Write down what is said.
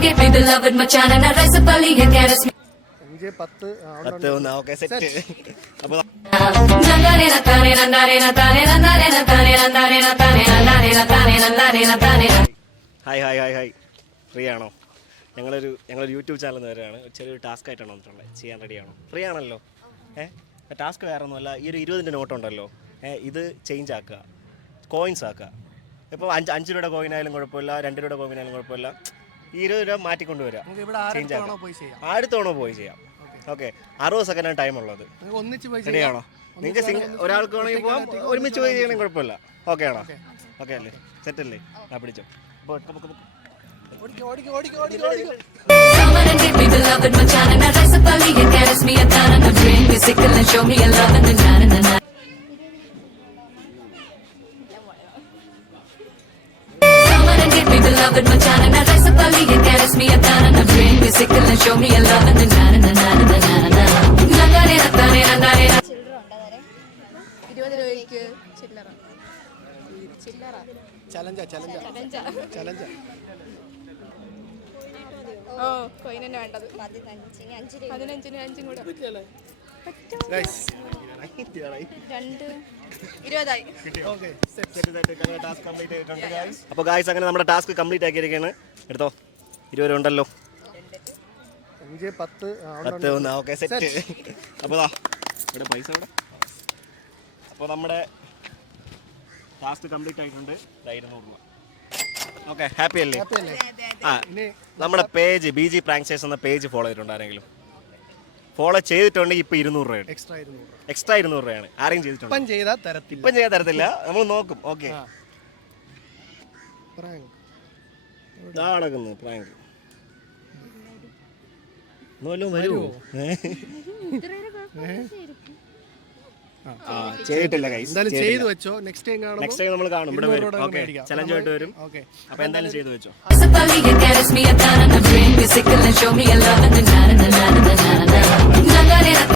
and get me beloved Machan and Rasapali and Garas. 10 okay set. അപ്പൊ hi hi hi hi, free ആണോ? ഞങ്ങളൊരു YouTube channel നേരെയാണ്, ചെറിയൊരു task ആയിട്ടാണ് വന്നിട്ടുള്ളത്. ചെയ്യാൻ റെഡിയാണോ? ഫ്രീ ആണല്ലോ? ടാസ്ക് വേറെ ഒന്നുമല്ല. ഈ ഒരു 20 നോട്ടുണ്ടല്ലോ, ഇത് ചേഞ്ച് ആക്കുക, കോയിൻസ് ആക്കുക. ഇപ്പോൾ 5 രൂപയുടെ കോയിനായാലും കുഴപ്പമില്ല, 2 രൂപയുടെ കോയിനായാലും കുഴപ്പമില്ല. ഈ 20 രൂപ മാറ്റിക്കൊണ്ടുവരിക, ചേഞ്ച് ആക്കുക. ആടുത്തവണ പോയി ചെയ്യാം. ഓക്കെ, 60 സെക്കൻഡാണ് ടൈം ഉള്ളത്. റെഡിയാണോ? നിങ്ങൾക്ക് ഒരാൾക്ക് വേണമെങ്കിൽ പോകാം, ഒരുമിച്ച് പോയി ചെയ്യണമെങ്കിൽ കുഴപ്പമില്ല. ഓക്കെ ആണോ? ഓക്കെ അല്ലേ? സെറ്റ് അല്ലേ? പിടിച്ചോ. Come on and get me beloved Machan and Rasapali and Garas me a tan and bring me sickle and show me a love and na. Come on and get me beloved Machan and Rasapali and Garas me a tan and bring me sickle and show me a love and na. ഓ coin തന്നെ വേണ്ടത്. 15 5 കൂടെ 20 അപ്പോൾ guys, അങ്ങനെ നമ്മുടെ task complete ആക്കിയിരിക്കുകയാണ്. എടുത്തോ, 20 ഉണ്ടല്ലോ. 10 okay set. അപ്പോൾ ഇവിടെ പൈസ ഇവിടെ. അപ്പോൾ നമ്മുടെ ടാസ്ക് കംപ്ലീറ്റ് ആയിട്ടുണ്ട്. 200 രൂപ. ഓക്കെ, ഹാപ്പി അല്ലേ? നമ്മുടെ പേജ് BG Pranksters എന്ന പേജ് ഫോളോ ചെയ്തിട്ടുണ്ട് ആരെങ്കിലും? ഫോളോ ചെയ്തിട്ടുണ്ടെങ്കിൽ ഇപ്പൊ 200 രൂപയാണ് എക്സ്ട്രാ 200 രൂപയാണ്. ആരെങ്കിലും ചെയ്തിട്ടുണ്ട്? ഇപ്പം ചെയ്താൽ തരത്തില്ല, നമ്മൾ നോക്കും. ഓക്കെ, നടക്കുന്നു പ്രാങ്ക്. വരുമോ? ചെയ്തിട്ടില്ല ഗൈസ്, ചെയ്തു വെച്ചോ. നെക്സ്റ്റ് ടൈം നമ്മൾ കാണും, ഇവിടെ വരും. ഓക്കെ, ചലഞ്ച് ആയിട്ട് വരും. അപ്പൊ എന്തായാലും ചെയ്തു വെച്ചോ. Rasapali and Garas me a tan and bring me sickle and show me a love and na.